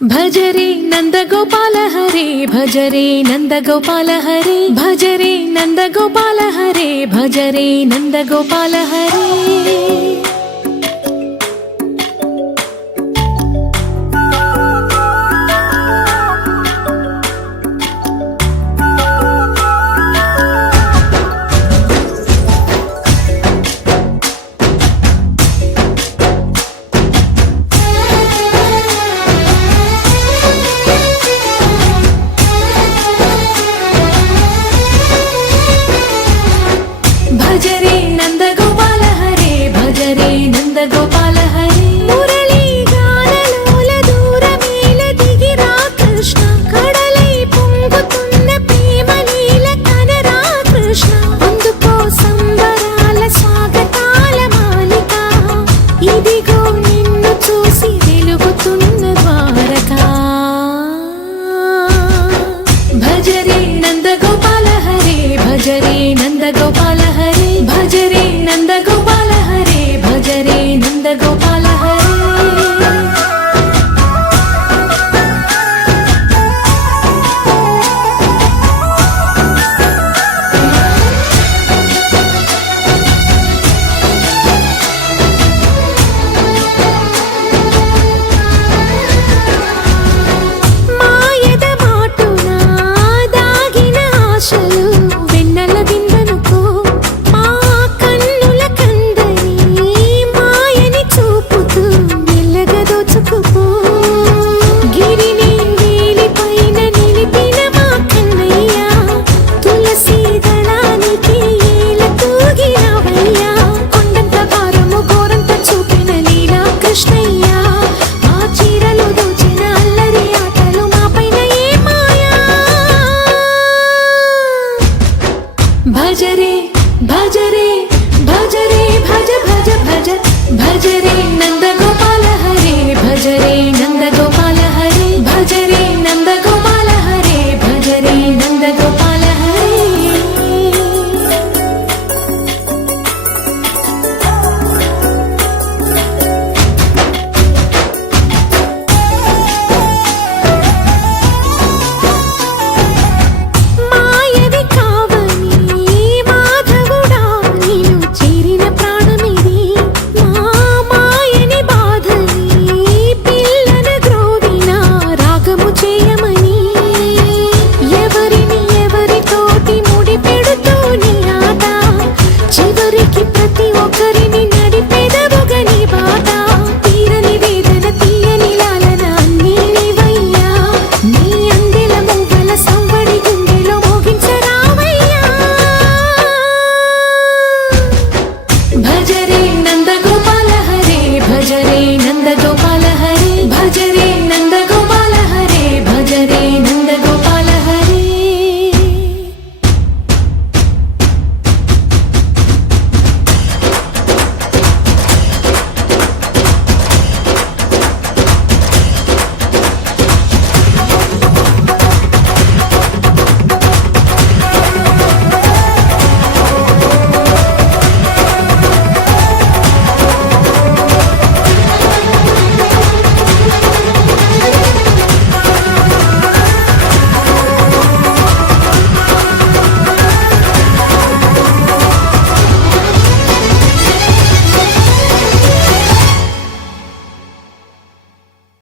భజరే నందగోపాల హరే భజరే నందగోపాల హరే భజరే నందగోపాల హరే భజరే నందగోపాల హరే భజరే నందగోపాల హరే భజరే నందగోపాల హరే మురళీ గానలోల దూరమేల దిగిరా కృష్ణ కడలై పొంగుతున్న ప్రేమ లీల కనరా కృష్ణ అందుకో సంబరాల స్వాగతాల మాలిక ఇదిగో నిన్ను చూసి వెలుగుతున్న ద్వారకా భజరే నందగోపాల హరే భజరే నందగోపాల హరే భజరే నందగోపాల హరే భజరే నందగోపాల హరే మాయద మాటున దాగిన ఆశలు వెన్నెల విందనుకో మా కన్నుల కందని మాయని చూపుతూ మెల్లగా దోచుకుపో గిరిని వేలిపైన నిలిపిన మా కన్నయ్య తులసి దళానికి ఏల తూగినవయ్యా కొండంత భారము గోరంత చూపిన లీలా కృష్ణయ్య మా చీరలు దోచిన అల్లరి ఆటలు మాపైన ఏ మాయా భజరే భజరే భజరే భజ భజ భజ భజరే నందగోపాల హరే భజరే నందగోపాల హరే భజరే నందగోపాల హరే భజరే నందగోపాల హరే మాయవి కావని మాధవుడా నీను చేరిన ప్రాణమిది మా మాయని బాధని పిల్లన గ్రోవిన రాగము చేయమని ఎవరిని ఎవరితోటి ముడి పెడుతూ నీ ఆట చివరికి ప్రతి ఒక్కరిని నడిపెదవుగని బాట తీరని వేదన తీయని లాలన అన్నీ నీవయ్యా నీ అందెల మూగల సంవడి గుండెలో మోగించరావయ్యా భజరే నందగోపాల హరే భజరే